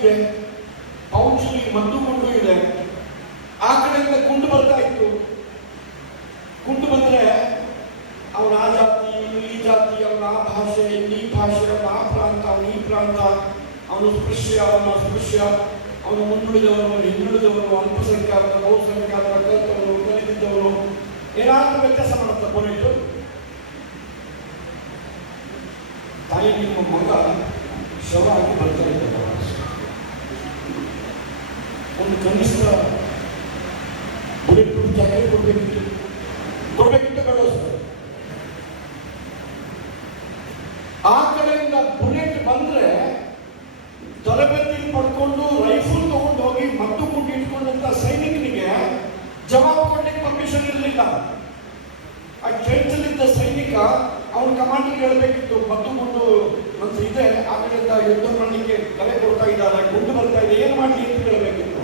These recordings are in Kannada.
ಇದೆ, ಔಷಧಿ ಮದ್ದು ಗುಂಡು ಇದೆ. ಆ ಕಡೆಯಿಂದ ಗುಂಡು ಬರ್ತಾ ಇತ್ತು. ಗುಂಡು ಬಂದ್ರೆ ಅವನ ಆ ಜಾತಿ, ಈ ಜಾತಿ, ಅವನ ಆ ಭಾಷೆ, ಈ ಭಾಷೆ, ಅವನ ಆ ಪ್ರಾಂತ, ಅವನ ಈ ಪ್ರಾಂತ, ಅವನು ಸ್ಪೃಶ್ಯ, ಅವನ ಅಸ್ಪೃಶ್ಯ, ಅವನು ಮುಂದುಳಿದವನು, ಹಿಂದುಳಿದವನು, ಅಲ್ಪಸಂಖ್ಯಾತ, ಬಹುಸಂಖ್ಯಾತ, ಕಲಿತವನು, ಕಲಿತಿದ್ದವನು, ಏನಾದರೂ ವ್ಯತ್ಯಾಸ ಮಾಡುತ್ತಾ ಕೊನೆಟ್ಟು ತಾಯಿ ನಿಮ್ಮ ಮಗ ಶವ ಆಗಿ ಬರ್ತಾ ಇದ್ದ. ಒಂದು ಕನಿಷ್ಠ ಬುಲೆಟ್ ಪ್ರೂಫ್ ಜಾಕೆಟ್ ಕೊಡ್ಬೇಕಿತ್ತು ಕಳಿಸ್ತಾರೆ. ಆ ಕಡೆಯಿಂದ ಬುಲೆಟ್ ಬಂದ್ರೆ ತರಬೇತಿ ಪಡ್ಕೊಂಡು ರೈಫಲ್ ತಗೊಂಡು ಹೋಗಿ ಮದ್ದು ಗುಂಡು ಇಟ್ಕೊಂಡಂತ ಸೈನಿಕನಿಗೆ ಜವಾಬ್ ಕೊಡ್ಲಿಕ್ಕೆ ಪರ್ಮಿಷನ್ ಇರಲಿಲ್ಲ. ಆ ಟ್ರೆಂಚಲ್ಲಿದ್ದ ಸೈನಿಕ ಅವನ ಕಮಾಂಡರ್ಗೆ ಹೇಳಬೇಕಿತ್ತು, ಮದ್ದು ಗುಂಡು ಒಂದು ಇದೆ, ಆ ಕಡೆಯಿಂದ ಯುದ್ಧ ಮಾಡಲಿಕ್ಕೆ ಕಲೆ ಕೊಡ್ತಾ ಇದ್ದಾರೆ, ಗುಂಡು ಬರ್ತಾ ಇದೆ, ಏನು ಮಾಡಲಿ ಅಂತ ಹೇಳಬೇಕಿತ್ತು.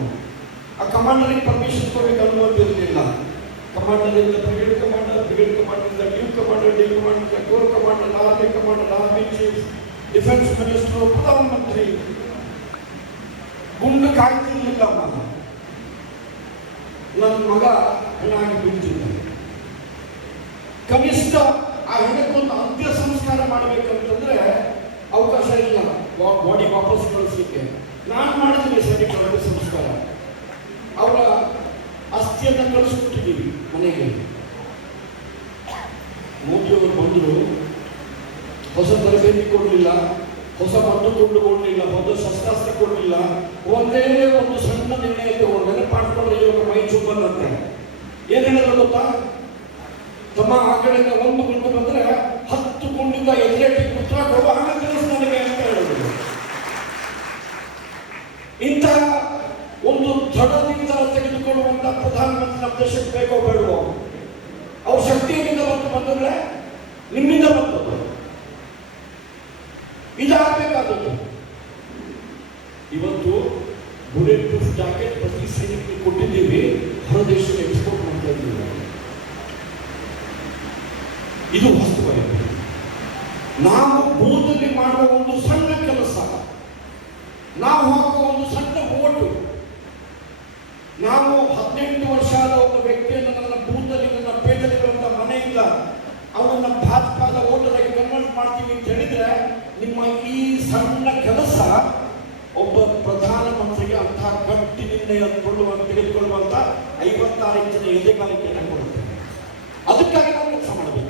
ಆ ಕಮಾಂಡರ್ಗೆ ಪರ್ಮಿಷನ್ ಕೊಡಲಿಕ್ಕೆ ಅನುಮತಿ ಇರಲಿಲ್ಲ. ಕಮಾಂಡರ್ ಇಂದ ಬ್ರಿಗೇಡ್ ಕಮಾಂಡರ್, ಬ್ರಿಗೇಡ್ ಕಮಾಂಡರ್ ಇಂದ ಡ್ಯೂ commander, D commander, corps commander, army chief, defence minister, ಪ್ರಧಾನಮಂತ್ರಿ ಗುಂಡು ಕಾಯ್ತಿರ್ಲಿಲ್ಲ. ನನ್ನ ಮಗ ಹೆಣ್ಣಾಗಿ ಬೀಳ್ತಿದ್ದ. ಕನಿಷ್ಠ ಆ ಹೆಣ್ಣಕ್ಕೊಂದು ಅಂತ್ಯ ಸಂಸ್ಕಾರ ಮಾಡಬೇಕಂತಂದ್ರೆ ಅವಕಾಶ ಇಲ್ಲ, ಬಾಡಿ ವಾಪಸ್ ಕಳಿಸ್ಲಿಕ್ಕೆ. ನಾನು ಮಾಡಿದ್ದೀನಿ ಸೈನಿಕರ ಅಂತ್ಯ ಸಂಸ್ಕಾರ. ಅವರ ಅಸ್ಥಿಯನ್ನು ಕಳಿಸ್ಬಿಟ್ಟಿದ್ದೀವಿ ಮನೆಗೆ. ಮೋದಿಯವರು ಬಂದರು, ಹೊಸ ತರಬೇತಿ ಕೊಡಲಿಲ್ಲ, ಹೊಸ ಮದ್ದು ಕೊಂಡುಕೊಳ್ಳಲಿಲ್ಲ, ಹೊಸ ಶಸ್ತ್ರಾಸ್ತ್ರ ಕೊಡಲಿಲ್ಲ. ಒಂದೇ ಒಂದು ಸಣ್ಣ ನಿರ್ಣಯ ತಗೊಂಡು ನೆನಪಾಡ್ಕೊಂಡ್ರೆ ಇವಾಗ ಮೈ ಚುಬ್ಬನ್ನಂತೆ. ಏನ್ ಹೇಳಿದ್ರು ಗೊತ್ತಾ? ತಮ್ಮ ಆ ಕಡೆಯಿಂದ ಒಂದು ಗುಂಡು ಬಂದ್ರೆ 10 ಗುಂಡಿಂದ ಎಥ್ಲೆಟಿಕ್ ಉತ್ತರ ಕೊಡುವ ಹಣ ಕೆಲಸ ನನಗೆ ಅಂತ ಹೇಳಿದ್ರು. ಇಂತಹ ಒಂದು ದೃಢ ನಿರ್ಧಾರ ತೆಗೆದುಕೊಳ್ಳುವಂತ ಪ್ರಧಾನಮಂತ್ರಿ ನಮ್ಮ ದೇಶಕ್ಕೆ ಬೇಕೋ ಬೇಡವೋ? ಅವ್ರ ಶಕ್ತಿಯಿಂದ ಬಂದ್ರೆ ನಿಮ್ಮಿಂದ ಬಂದದ್ದು ಇದಾಗಬೇಕಾದದ್ದು. ಇವತ್ತು ಬುಲೆಟ್ ಪ್ರೂಫ್ ಜಾಕೆಟ್ ಪ್ರತಿ ಸೈನಿಕರಿಗೆ ಕೊಟ್ಟಿದ್ದೀವಿ, ಹೊರ ದೇಶಕ್ಕೆ ಎಕ್ಸ್ಪೋರ್ಟ್ ಮಾಡ್ತಾ ಇದ್ದೀವಿ. ಇದು ವಾಸ್ತವವಾಗಿ ನಾವು ಬೂದಲ್ಲಿ ಮಾಡುವ ಒಂದು ಸಣ್ಣ ಕೆಲಸ, ನಾವು ಹಾಕುವ ಒಂದು ಸಣ್ಣ ಓಟು. ನಾವು 18 ವರ್ಷ ಆದ ಒಬ್ಬ ವ್ಯಕ್ತಿಯನ್ನು ನನ್ನ ಬೂದಲ್ಲಿ, ನನ್ನ ಪೇಟೆಯಲ್ಲಿರುವಂತಹ ಮನೆಯಿಂದ ಅವನನ್ನ ಭಾಜಪಾದ ಓಟರಾಗಿ ಕನ್ವರ್ಟ್ ಮಾಡ್ತೀವಿ ಅಂತ ಹೇಳಿದ್ರೆ, ನಿಮ್ಮ ಈ ಸಣ್ಣ ಕೆಲಸ ಒಬ್ಬ ಪ್ರಧಾನಮಂತ್ರಿಗೆ ಅಂತಹ ಗಟ್ಟಿ ನಿರ್ಣಯ ತೆಗೆದುಕೊಳ್ಳುವಂತ 56 ಜನ ಎದೆಗಾಲಿಕೆಯನ್ನು ಕೊಡುತ್ತೆ. ಅದಕ್ಕಾಗಿ ನಾವು ಕೆಲಸ ಮಾಡಬೇಕು.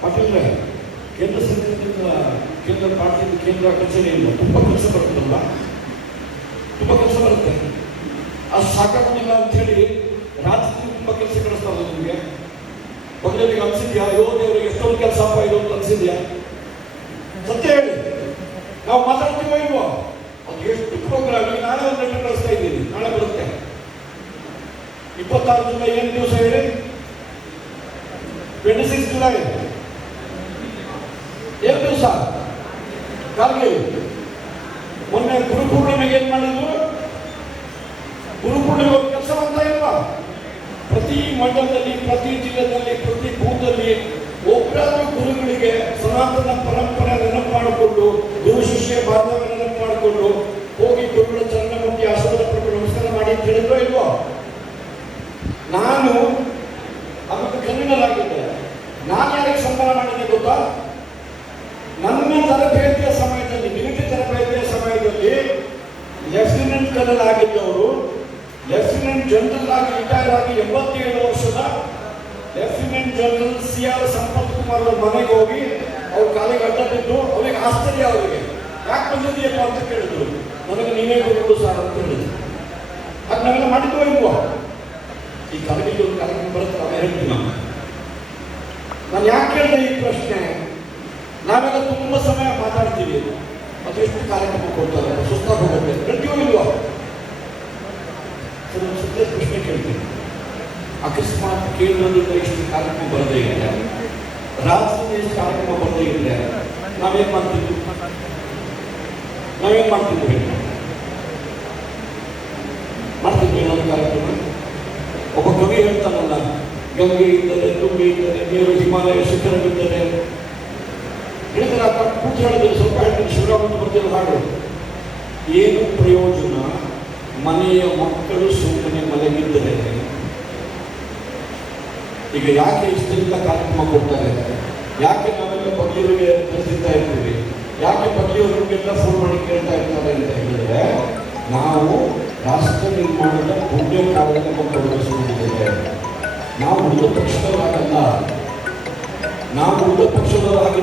ಪಾಟೀಲ್ರೆ, ಕೇಂದ್ರ ಸರ್ಕಾರದಿಂದ, ಕೇಂದ್ರ ಪಾರ್ಟಿಯಿಂದ ಕೇಂದ್ರ ಕಚೇರಿಯಿಂದ ತುಂಬಾ ಕೆಲಸ ಬರುತ್ತಲ್ಲ, ತುಂಬಾ ಕೆಲಸ ಬರುತ್ತೆ. ಅದು ಸಾಕಾಗೋದಿಲ್ಲ ಅಂತ ಹೇಳಿ ರಾಜ್ಯದಲ್ಲಿ ತುಂಬಾ ಕೆಲಸ ಕಳಿಸ್ತಾರೆ. ನಿಮಗೆ ಮೊದಲಿಗೆ ಅನ್ಸಿದ್ಯಾ? ಯೋಧರಿಗೆ ಎಷ್ಟೊಂದು ಕೆಲಸ ಇದು ಅಂತ ಅನ್ಸಿದ್ಯಾ? ಸತ್ಯ ಹೇಳಿ, ನಾವು ಮಾತಾಡ್ತೀವೋ ಇಲ್ವೋ? ಅದು ಎಷ್ಟು ಪ್ರೋಗ್ರಾಮ್. ನಾಳೆ ಒಂದು ಲೆಟರ್ ಕಳಿಸ್ತಾ ಇದ್ದೀನಿ, ನಾಳೆ ಬರುತ್ತೆ. 26 ಜುಲೈ ಏನು ದಿವಸ ಹೇಳಿ? 26 ಜುಲೈ ಏನು ದಿವಸ? ಕಾರ್ಗಿಲ್. ಮೊನ್ನೆ ಗುರುಪೂರ್ಣಿಮೆಗೆ ಏನ್ ಮಾಡಿದ್ರು? ಗುರುಪೂರ್ಣಿಮೆ ಒಂದು ಕೆಲಸ ಮಾಡ್ತಾ ಇಲ್ವಾ? ಪ್ರತಿ ಮಂಡಲದಲ್ಲಿ, ಪ್ರತಿ ಜಿಲ್ಲೆಯಲ್ಲಿ, ಪ್ರತಿ ಬೂತಲ್ಲಿ ಒಬ್ಬರಾದ್ರೂ ಗುರುಗಳಿಗೆ ಸನಾತನ ಪರಂಪರೆ ನೆನಪು ಮಾಡಿಕೊಂಡು, ಗುರು ಶಿಷ್ಯ ಬಾಂಧವ್ಯ ನೆನಪು ಮಾಡಿಕೊಂಡು ಹೋಗಿ ಗುರುಗಳ ಚರಣಮುಖಿ ಆಶೀರ್ವಾದ ಪಡೆದು ನಮಸ್ಕಾರ ಮಾಡಿ ಅಂತ ಹೇಳಿದ್ರೋ ಇಲ್ವೋ? ನಾನು ಅದಕ್ಕೆ ಕ್ರಿಮಿನಲ್ ಆಗಿದ್ದೆ. ನಾನು ಯಾರಿಗೆ ಸಂಬಳ ಮಾಡಿದ್ದೆ ಗೊತ್ತಾ? ನನ್ನ ತರಬೇತಿಯ ಸಮಯದಲ್ಲಿ, ಮಿಲಿಟರಿ ತರಬೇತಿಯ ಸಮಯದಲ್ಲಿ ಲೆಫ್ಟಿನೆಂಟ್ ಕರ್ನಲ್ ಆಗಿದ್ದವರು ಲೆಫ್ಟಿನೆಂಟ್ ಜನರಲ್ ಆಗಿ ರಿಟೈರ್ ಆಗಿ 87 ವರ್ಷದ lieutenant general CR Sampath Kumar ಅವ್ರ ಮನೆಗೆ ಹೋಗಿ ಅವ್ರ ಕಾಲಿಗೆ ಅಡ್ಡ ಬಿದ್ದು, ಅವ್ರಿಗೆ ಆಶ್ಚರ್ಯ, ಅವರಿಗೆ ಯಾಕೆ ಬಂದಿದ್ದೀಯಪ್ಪ ಅಂತ ಕೇಳಿದ್ರು. ನನಗೆ ನೀವೇ ಕೊಡೋದು ಸಾರ್ ಅಂತ ಹೇಳಿದ್ರು. ಅದು ನಾವೆಲ್ಲ ಮಾಡಿದ್ವೋ ಇಲ್ವೋ? ಈ ಕಾರ್ಗಿಲ್ ಒಂದು ಕಾರ್ಯಕ್ರಮ ಬರುತ್ತೆ, ನಾವೇ ಹೇಳ್ತೀವಿ. ನಾನು ಯಾಕೆ ಕೇಳಿದೆ ಈ ಪ್ರಶ್ನೆ? ನಾವೆಲ್ಲ ತುಂಬಾ ಸಮಯ ಮಾತಾಡ್ತೀವಿ, ಅದು ಎಷ್ಟು ಕಾರ್ಯಕ್ರಮ ಕೊಡ್ತಾರೆ, ಸುಸ್ತಾಗಿ ಹೋಗುತ್ತೆ, ಹೇಳ್ತೀವೋ ಇಲ್ವೋ? ಸುತ್ತಲೇ ಪ್ರಶ್ನೆ ಕೇಳ್ತೀವಿ. ಅಕಸ್ಮಾತ್ ಕೇಂದ್ರದಿಂದ ಇಷ್ಟು ಕಾರ್ಯಕ್ರಮ ಬರದೇ ಇದೆ, ರಾಜ್ಯದಿಂದ ಎಷ್ಟು ಕಾರ್ಯಕ್ರಮ ಬರದೇ ಇದೆ, ನಾವೇನ್ ಮಾಡ್ತೀವಿ? ಮಾಡ್ತಿದ್ವಿ ಏನಾದ್ರು ಕಾರ್ಯಕ್ರಮ? ಒಬ್ಬ ಕವಿ ಹೇಳ್ತಾನಲ್ಲ, ಗಂಗೆ ಇದ್ದರೆ, ತುಂಗೆ ಇದ್ದರೆ, ನೀರು ಹಿಮಾಲಯ ಶಿಖರವಿದ್ದರೆ, ಹೇಳಿದ್ರೆ ಕೂತು ಹೇಳಿದ್ರೆ ಸ್ವಲ್ಪ ಹೇಳ್ತೀನಿ, ಶಿವರಾಮ್ ಅಂತ ಬರ್ತಿರೋ ಹಾಡು. ಏನು ಪ್ರಯೋಜನ ಮನೆಯ ಮಕ್ಕಳು ಸುಮ್ಮನೆ ಮಲಗಿದ್ದರೆ? ಈಗ ಯಾಕೆ ಇಷ್ಟೆಲ್ಲ ಕಾರ್ಯಕ್ರಮ ಕೊಡ್ತಾರೆ? ಯಾಕೆ ನಾವೆಲ್ಲ ಪತಿಯವರಿಗೆ ಕಲಿಸ್ತಾ ಇರ್ತೀವಿ? ಯಾಕೆ ಪತಿಯವರಿಗೆಲ್ಲ ಫೋನ್ ಮಾಡಿ ಕೇಳ್ತಾ ಇರ್ತಾರೆ ಅಂತ ಹೇಳಿದ್ರೆ, ನಾವು ರಾಷ್ಟ್ರ ನಿರ್ಮಾಣದ ಪುಣ್ಯ ಕಾರ್ಯಕ್ರಮ ತೊಡಗಿಸುತ್ತಿದ್ದೇವೆ. ನಾವು ಉಳಿದ ಪಕ್ಷದವರಾಗಲ್ಲ, ನಾವು ಉಳಿದ ಪಕ್ಷದವರಾಗಿ